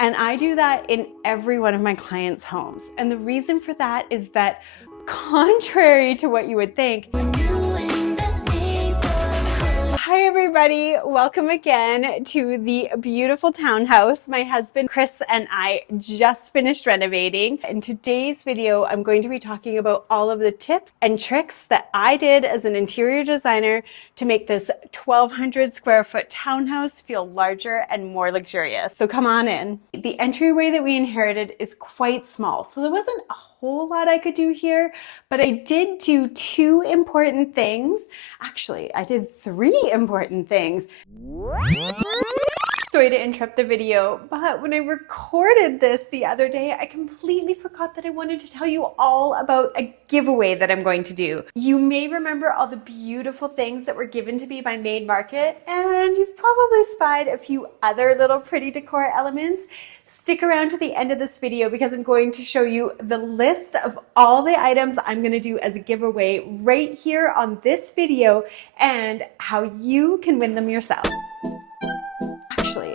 And I do that in every one of my clients' homes. And the reason for that is that, contrary to what you would think, hi everybody, welcome again to the beautiful townhouse my husband Chris and I just finished renovating. In today's video, I'm going to be talking about all of the tips and tricks that I did as an interior designer to make this 1,200 square foot townhouse feel larger and more luxurious. So come on in. The entryway that we inherited is quite small, so there wasn't a whole lot I could do here, but I did do two important things. Actually, I did three important things. Sorry to interrupt the video, but when I recorded this the other day, I completely forgot that I wanted to tell you all about a giveaway that I'm going to do. You may remember all the beautiful things that were given to me by Maid Market, and you've probably spied a few other little pretty decor elements. Stick around to the end of this video because I'm going to show you the list of all the items I'm going to do as a giveaway right here on this video and how you can win them yourself.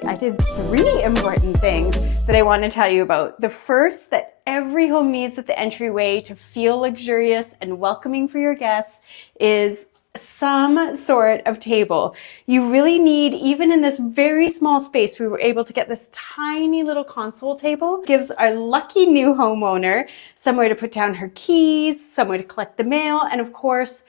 I did three important things that I want to tell you about. The first, that every home needs at the entryway to feel luxurious and welcoming for your guests, is some sort of table. You really need, even in this very small space, we were able to get this tiny little console table. It gives our lucky new homeowner somewhere to put down her keys, somewhere to collect the mail, and of course,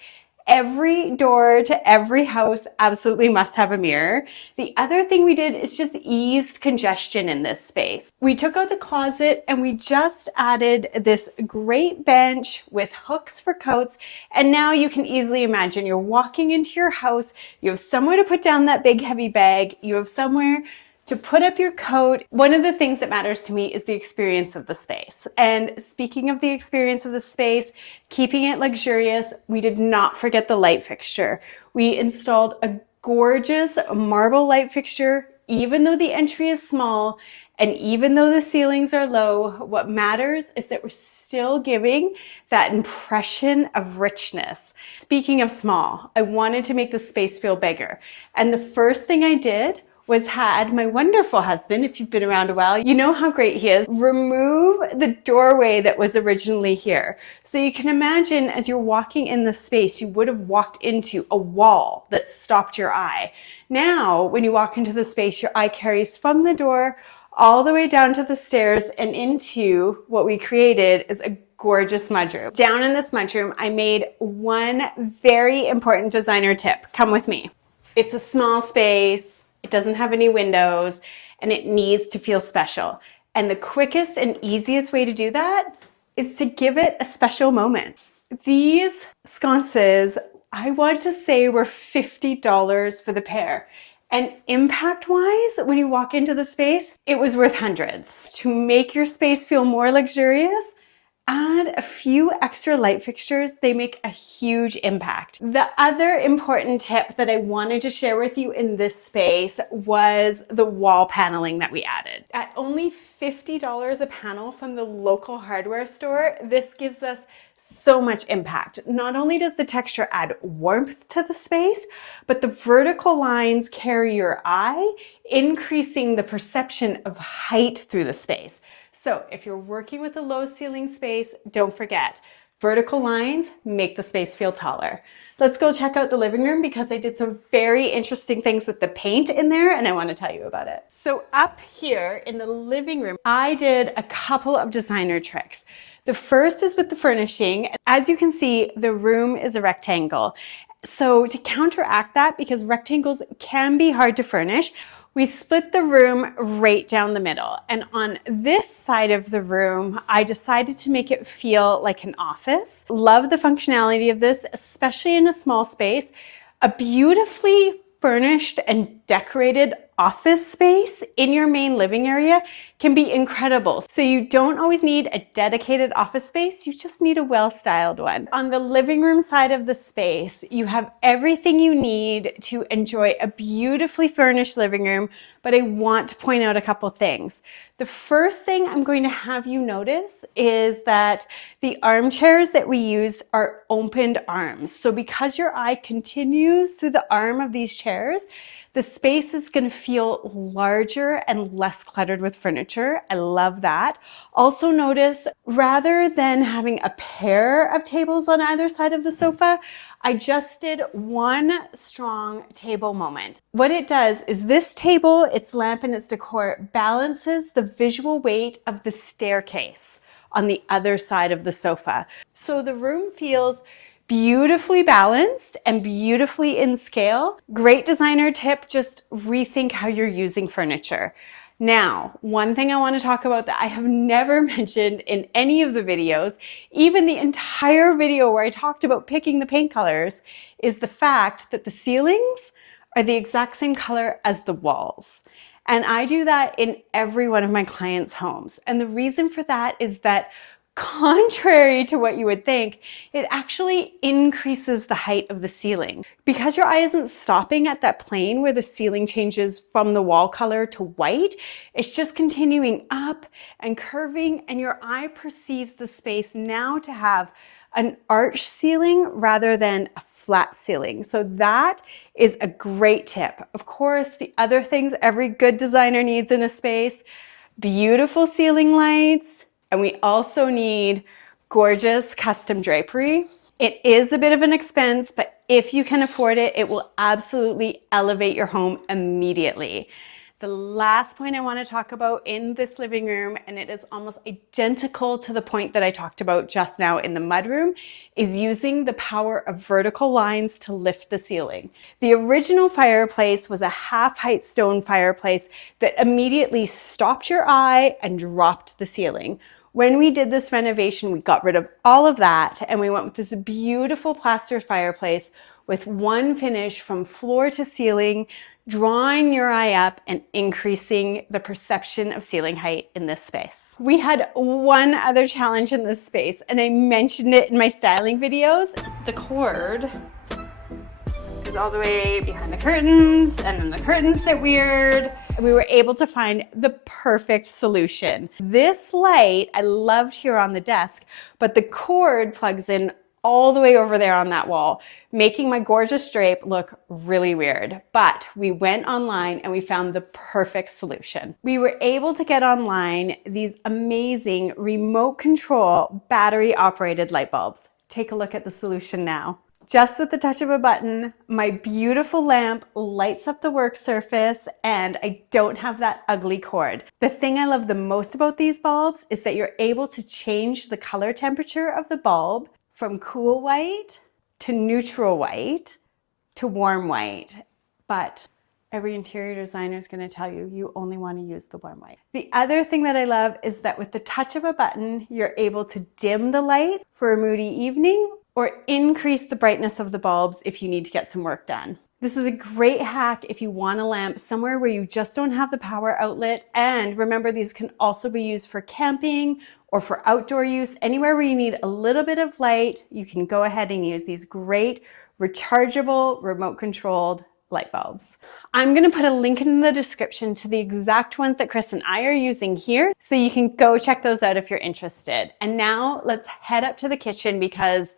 every door to every house absolutely must have a mirror. The other thing we did is just eased congestion in this space. We took out the closet and we just added this great bench with hooks for coats. And now you can easily imagine you're walking into your house, you have somewhere to put down that big heavy bag, you have somewhere to put up your coat. One of the things that matters to me is the experience of the space. And speaking of the experience of the space, keeping it luxurious, we did not forget the light fixture. We installed a gorgeous marble light fixture. Even though the entry is small and even though the ceilings are low, what matters is that we're still giving that impression of richness. Speaking of small, I wanted to make the space feel bigger. And the first thing I did was had my wonderful husband, if you've been around a while, you know how great he is, remove the doorway that was originally here. So you can imagine as you're walking in the space, you would have walked into a wall that stopped your eye. Now, when you walk into the space, your eye carries from the door all the way down to the stairs and into what we created is a gorgeous mudroom. Down in this mudroom, I made one very important designer tip. Come with me. It's a small space. It doesn't have any windows and it needs to feel special. And the quickest and easiest way to do that is to give it a special moment. These sconces, I want to say, were $50 for the pair. And impact-wise, when you walk into the space, it was worth hundreds. To make your space feel more luxurious, add a few extra light fixtures. They make a huge impact. The other important tip that I wanted to share with you in this space was the wall paneling that we added. At only $50 a panel from the local hardware store, this gives us so much impact. Not only does the texture add warmth to the space, but the vertical lines carry your eye, increasing the perception of height through the space. So if you're working with a low ceiling space, don't forget, vertical lines make the space feel taller. Let's go check out the living room because I did some very interesting things with the paint in there and I want to tell you about it. So up here in the living room, I did a couple of designer tricks. The first is with the furnishing. As you can see, the room is a rectangle. So to counteract that, because rectangles can be hard to furnish, we split the room right down the middle. And on this side of the room, I decided to make it feel like an office. Love the functionality of this, especially in a small space. A beautifully furnished and decorated office space in your main living area can be incredible. So you don't always need a dedicated office space, you just need a well-styled one. On the living room side of the space, you have everything you need to enjoy a beautifully furnished living room, but I want to point out a couple things. The first thing I'm going to have you notice is that the armchairs that we use are opened arms. So because your eye continues through the arm of these chairs, The space is going to feel larger and less cluttered with furniture. I love that. Also notice, rather than having a pair of tables on either side of the sofa, I just did one strong table moment. What it does is this table, its lamp and its decor balances the visual weight of the staircase on the other side of the sofa. So the room feels beautifully balanced and beautifully in scale. Great designer tip, just rethink how you're using furniture. Now, one thing I want to talk about that I have never mentioned in any of the videos, even the entire video where I talked about picking the paint colors, is the fact that the ceilings are the exact same color as the walls. And I do that in every one of my clients' homes. And the reason for that is that, contrary to what you would think, it actually increases the height of the ceiling. Because your eye isn't stopping at that plane where the ceiling changes from the wall color to white, it's just continuing up and curving, and your eye perceives the space now to have an arch ceiling rather than a flat ceiling. So that is a great tip. Of course, the other things every good designer needs in a space: beautiful ceiling lights, and we also need gorgeous custom drapery. It is a bit of an expense, but if you can afford it, it will absolutely elevate your home immediately. The last point I want to talk about in this living room, and it is almost identical to the point that I talked about just now in the mudroom, is using the power of vertical lines to lift the ceiling. The original fireplace was a half-height stone fireplace that immediately stopped your eye and dropped the ceiling. When we did this renovation, we got rid of all of that and we went with this beautiful plaster fireplace with one finish from floor to ceiling, drawing your eye up and increasing the perception of ceiling height in this space. We had one other challenge in this space, and I mentioned it in my styling videos. The cord is all the way behind the curtains, and then the curtains sit weird. And we were able to find the perfect solution. This light I loved here on the desk, but the cord plugs in all the way over there on that wall, making my gorgeous drape look really weird. But we went online and we found the perfect solution. We were able to get online these amazing remote control battery operated light bulbs. Take a look at the solution now. Just with the touch of a button, my beautiful lamp lights up the work surface and I don't have that ugly cord. The thing I love the most about these bulbs is that you're able to change the color temperature of the bulb from cool white to neutral white to warm white. But every interior designer is going to tell you, you only want to use the warm white. The other thing that I love is that with the touch of a button, you're able to dim the light for a moody evening or increase the brightness of the bulbs if you need to get some work done. This is a great hack if you want a lamp somewhere where you just don't have the power outlet. And remember, these can also be used for camping or for outdoor use. Anywhere where you need a little bit of light, you can go ahead and use these great rechargeable, remote controlled light bulbs. I'm gonna put a link in the description to the exact ones that Chris and I are using here, so you can go check those out if you're interested. And now let's head up to the kitchen because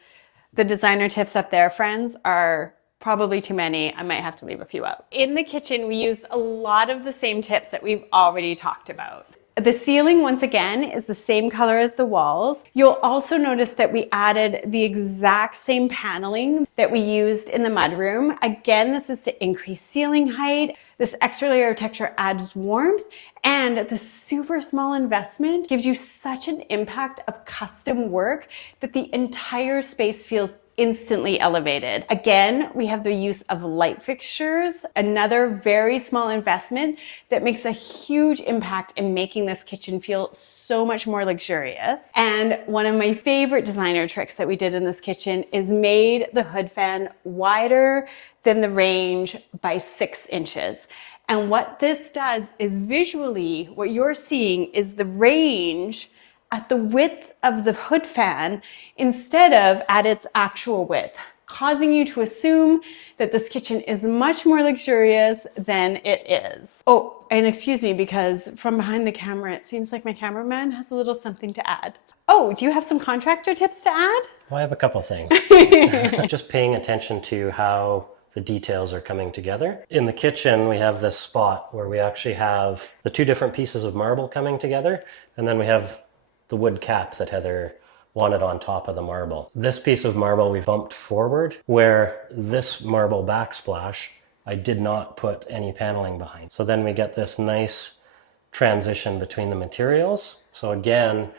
the designer tips up there, friends, are probably too many. I might have to leave a few out. In the kitchen, we used a lot of the same tips that we've already talked about. The ceiling, once again, is the same color as the walls. You'll also notice that we added the exact same paneling that we used in the mudroom. Again, this is to increase ceiling height. This extra layer of texture adds warmth, and the super small investment gives you such an impact of custom work that the entire space feels instantly elevated. Again, we have the use of light fixtures, another very small investment that makes a huge impact in making this kitchen feel so much more luxurious. And one of my favorite designer tricks that we did in this kitchen is made the hood fan wider than the range by 6 inches. And what this does is visually, what you're seeing is the range at the width of the hood fan instead of at its actual width, causing you to assume that this kitchen is much more luxurious than it is. Oh, and excuse me, because from behind the camera, it seems like my cameraman has a little something to add. Oh, do you have some contractor tips to add? Well, I have a couple of things. Just paying attention to how the details are coming together. In the kitchen, we have this spot where we actually have the two different pieces of marble coming together, and then we have the wood cap that Heather wanted on top of the marble. This piece of marble we bumped forward, where this marble backsplash, I did not put any paneling behind. So then we get this nice transition between the materials. So again,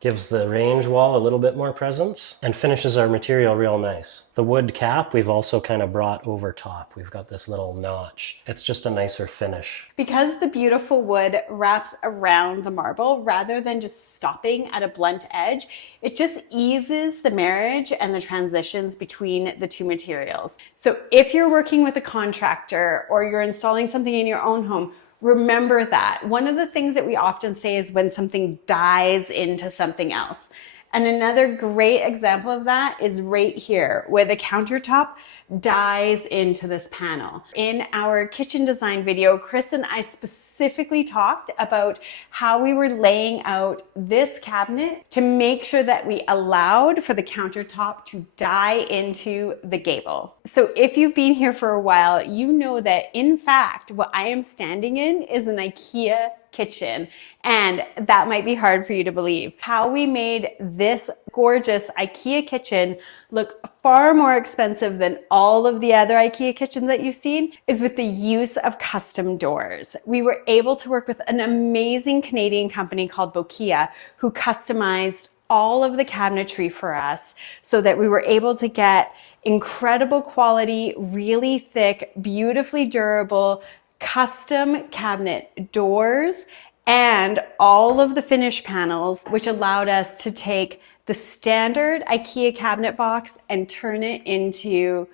gives the range wall a little bit more presence and finishes our material real nice. The wood cap we've also kind of brought over top. We've got this little notch. It's just a nicer finish. Because the beautiful wood wraps around the marble rather than just stopping at a blunt edge, it just eases the marriage and the transitions between the two materials. So if you're working with a contractor or you're installing something in your own home, remember that. One of the things that we often say is when something dies into something else. And another great example of that is right here, where the countertop dies into this panel. In our kitchen design video, Chris and I specifically talked about how we were laying out this cabinet to make sure that we allowed for the countertop to die into the gable. So if you've been here for a while, you know that in fact, what I am standing in is an IKEA kitchen, and that might be hard for you to believe. How we made this gorgeous IKEA kitchen look far more expensive than all of the other IKEA kitchens that you've seen is with the use of custom doors. We were able to work with an amazing Canadian company called Bokia who customized all of the cabinetry for us so that we were able to get incredible quality, really thick, beautifully durable, custom cabinet doors and all of the finish panels, which allowed us to take the standard IKEA cabinet box and turn it into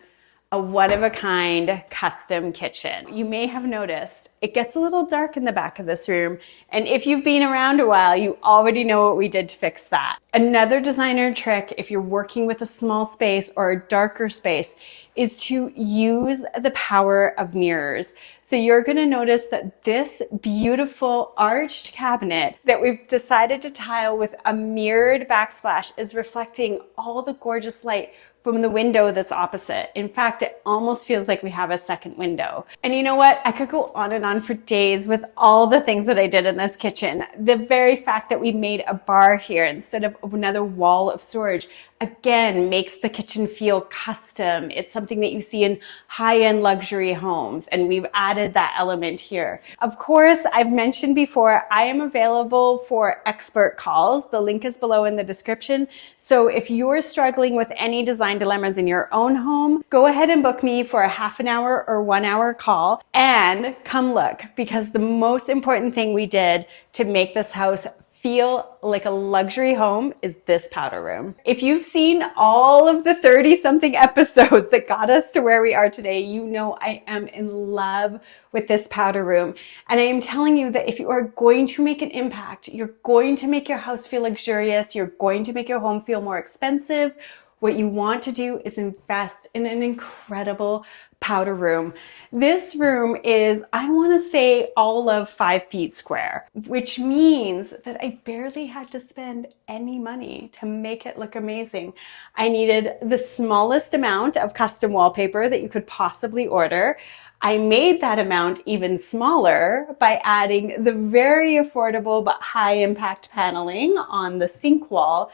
a one-of-a-kind custom kitchen. You may have noticed it gets a little dark in the back of this room, and if you've been around a while, you already know what we did to fix that. Another designer trick, if you're working with a small space or a darker space, is to use the power of mirrors. So you're gonna notice that this beautiful arched cabinet that we've decided to tile with a mirrored backsplash is reflecting all the gorgeous light from the window that's opposite. In fact, it almost feels like we have a second window. And you know what? I could go on for days with all the things that I did in this kitchen. The very fact that we made a bar here instead of another wall of storage, again, makes the kitchen feel custom. It's something that you see in high-end luxury homes, and we've added that element here. Of course, I've mentioned before, I am available for expert calls. The link is below in the description. So if you're struggling with any design dilemmas in your own home, go ahead and book me for a half an hour or 1 hour call and come look, because the most important thing we did to make this house feel like a luxury home is this powder room. If you've seen all of the 30-something episodes that got us to where we are today, you know I am in love with this powder room. And I am telling you that if you are going to make an impact, you're going to make your house feel luxurious, you're going to make your home feel more expensive, what you want to do is invest in an incredible powder room. This room is, I want to say, all of 5 feet square, which means that I barely had to spend any money to make it look amazing. I needed the smallest amount of custom wallpaper that you could possibly order. I made that amount even smaller by adding the very affordable but high impact paneling on the sink wall.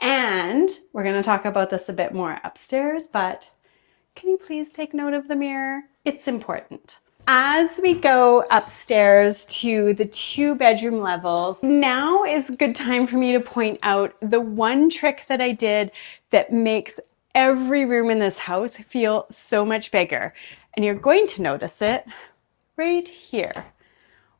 And we're going to talk about this a bit more upstairs, but can you please take note of the mirror? It's important. As we go upstairs to the 2-bedroom levels, now is a good time for me to point out the one trick that I did that makes every room in this house feel so much bigger. And you're going to notice it right here,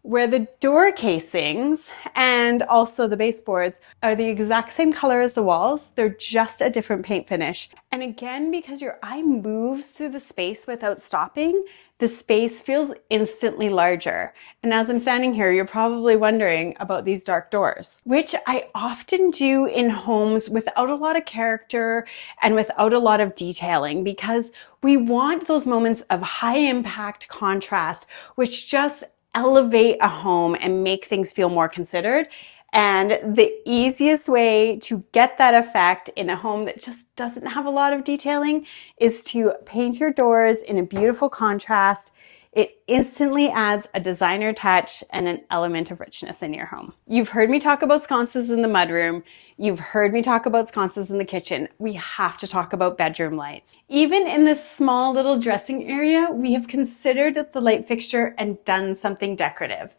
where the door casings and also the baseboards are the exact same color as the walls. They're just a different paint finish. And again, because your eye moves through the space without stopping, the space feels instantly larger. And as I'm standing here, you're probably wondering about these dark doors, which I often do in homes without a lot of character and without a lot of detailing, because we want those moments of high impact contrast, which just elevate a home and make things feel more considered. And the easiest way to get that effect in a home that just doesn't have a lot of detailing is to paint your doors in a beautiful contrast. It instantly adds a designer touch and an element of richness in your home. You've heard me talk about sconces in the mudroom. You've heard me talk about sconces in the kitchen. We have to talk about bedroom lights. Even in this small little dressing area, we have considered the light fixture and done something decorative.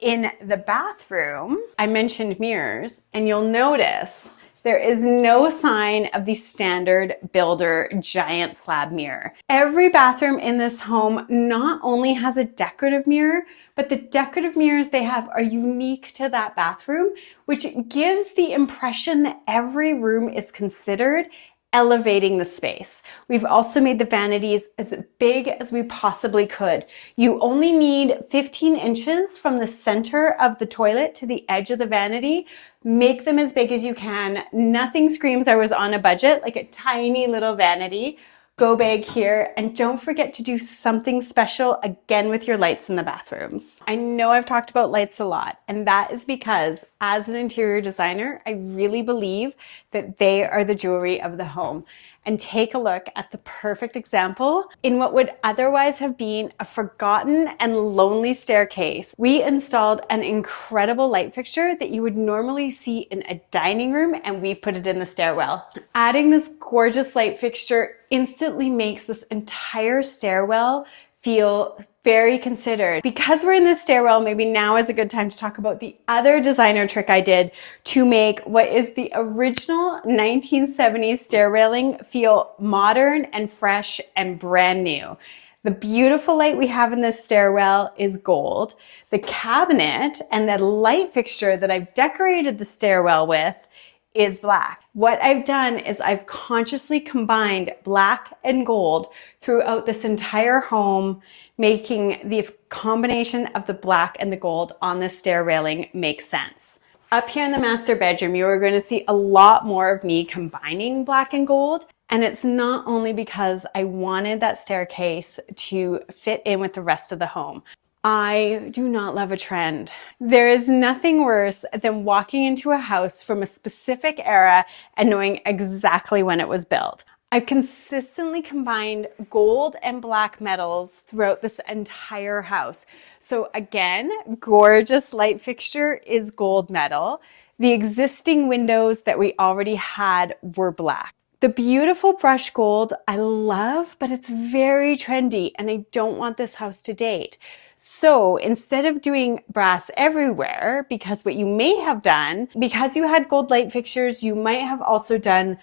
In the bathroom, I mentioned mirrors, and you'll notice there is no sign of the standard builder giant slab mirror. Every bathroom in this home not only has a decorative mirror, but the decorative mirrors they have are unique to that bathroom, which gives the impression that every room is considered, elevating the space. We've also made the vanities as big as we possibly could. You only need 15 inches from the center of the toilet to the edge of the vanity. Make them as big as you can. Nothing screams I was on a budget, like a tiny little vanity. Go big here, and don't forget to do something special again with your lights in the bathrooms. I know I've talked about lights a lot, and that is because as an interior designer, I really believe that they are the jewelry of the home. And take a look at the perfect example in what would otherwise have been a forgotten and lonely staircase. We installed an incredible light fixture that you would normally see in a dining room, and we've put it in the stairwell. Adding this gorgeous light fixture instantly makes this entire stairwell feel very considered. Because we're in this stairwell, maybe now is a good time to talk about the other designer trick I did to make what is the original 1970s stair railing feel modern and fresh and brand new. The beautiful light we have in this stairwell is gold. The cabinet and the light fixture that I've decorated the stairwell with is black. What I've done is I've consciously combined black and gold throughout this entire home, making the combination of the black and the gold on the stair railing make sense. Up here in the master bedroom, you are going to see a lot more of me combining black and gold. And it's not only because I wanted that staircase to fit in with the rest of the home. I do not love a trend. There is nothing worse than walking into a house from a specific era and knowing exactly when it was built. I've consistently combined gold and black metals throughout this entire house. So again, gorgeous light fixture is gold metal. The existing windows that we already had were black. The beautiful brushed gold I love, but it's very trendy and I don't want this house to date. So instead of doing brass everywhere, because what you may have done, because you had gold light fixtures, you might have also done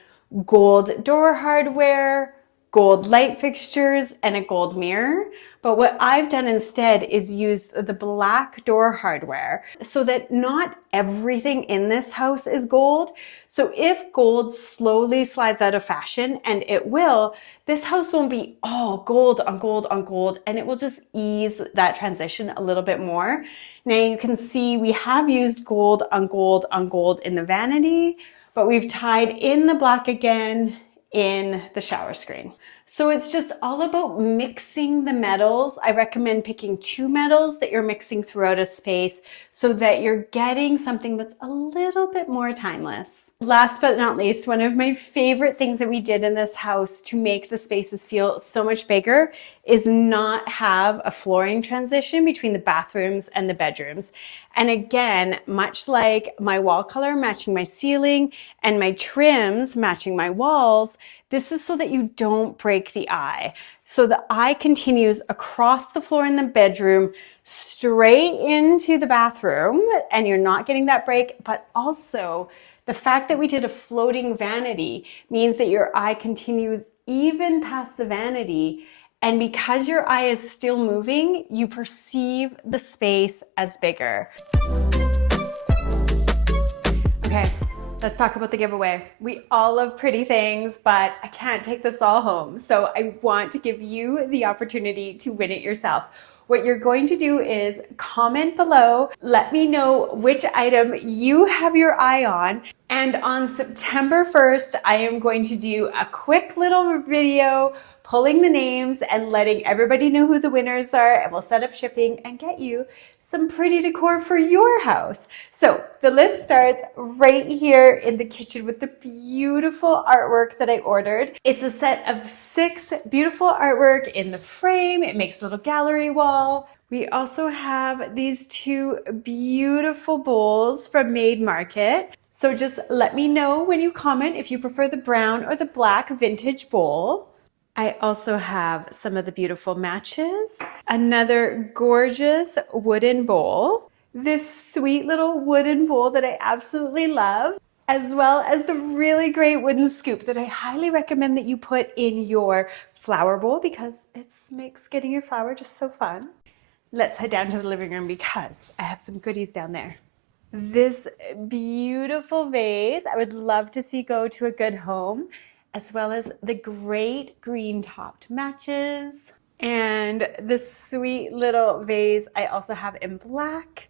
gold door hardware, gold light fixtures, and a gold mirror. But what I've done instead is use the black door hardware so that not everything in this house is gold. So if gold slowly slides out of fashion, and it will, this house won't be all gold on gold on gold, and it will just ease that transition a little bit more. Now you can see we have used gold on gold on gold in the vanity, but we've tied in the black again in the shower screen. So it's just all about mixing the metals. I recommend picking 2 metals that you're mixing throughout a space so that you're getting something that's a little bit more timeless. Last but not least, one of my favorite things that we did in this house to make the spaces feel so much bigger is not have a flooring transition between the bathrooms and the bedrooms. And again, much like my wall color matching my ceiling and my trims matching my walls, this is so that you don't break the eye. So the eye continues across the floor in the bedroom, straight into the bathroom, and you're not getting that break, but also the fact that we did a floating vanity means that your eye continues even past the vanity. And because your eye is still moving, you perceive the space as bigger. Okay, let's talk about the giveaway. We all love pretty things, but I can't take this all home. So I want to give you the opportunity to win it yourself. What you're going to do is comment below, let me know which item you have your eye on. And on September 1st, I am going to do a quick little video pulling the names and letting everybody know who the winners are, and we'll set up shipping and get you some pretty decor for your house. So the list starts right here in the kitchen with the beautiful artwork that I ordered. It's a set of 6 beautiful artwork in the frame. It makes a little gallery wall. We also have these 2 beautiful bowls from Maid Market. So just let me know when you comment if you prefer the brown or the black vintage bowl. I also have some of the beautiful matches, another gorgeous wooden bowl, this sweet little wooden bowl that I absolutely love, as well as the really great wooden scoop that I highly recommend that you put in your flower bowl because it makes getting your flower just so fun. Let's head down to the living room because I have some goodies down there. This beautiful vase I would love to see go to a good home, as well as the great green topped matches and this sweet little vase I also have in black,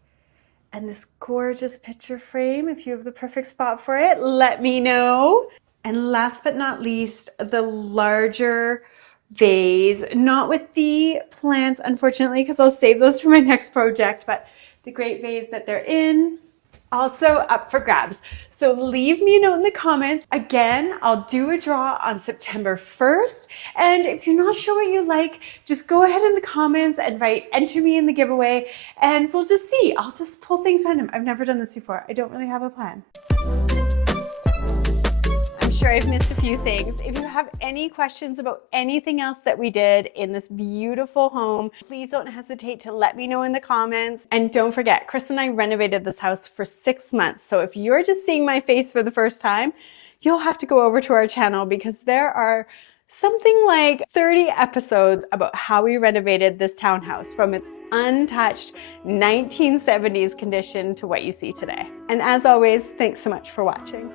and this gorgeous picture frame. If you have the perfect spot for it, let me know. And last but not least, the larger vase, not with the plants unfortunately, because I'll save those for my next project, but the great vase that they're in, also up for grabs. So leave me a note in the comments. Again, I'll do a draw on September 1st. And if you're not sure what you like, just go ahead in the comments and write enter me in the giveaway and we'll just see. I'll just pull things random. I've never done this before. I don't really have a plan. I'm sure I've missed a few things. If you have any questions about anything else that we did in this beautiful home, please don't hesitate to let me know in the comments. And don't forget, Chris and I renovated this house for 6 months. So if you're just seeing my face for the first time, you'll have to go over to our channel because there are something like 30 episodes about how we renovated this townhouse from its untouched 1970s condition to what you see today. And as always, thanks so much for watching.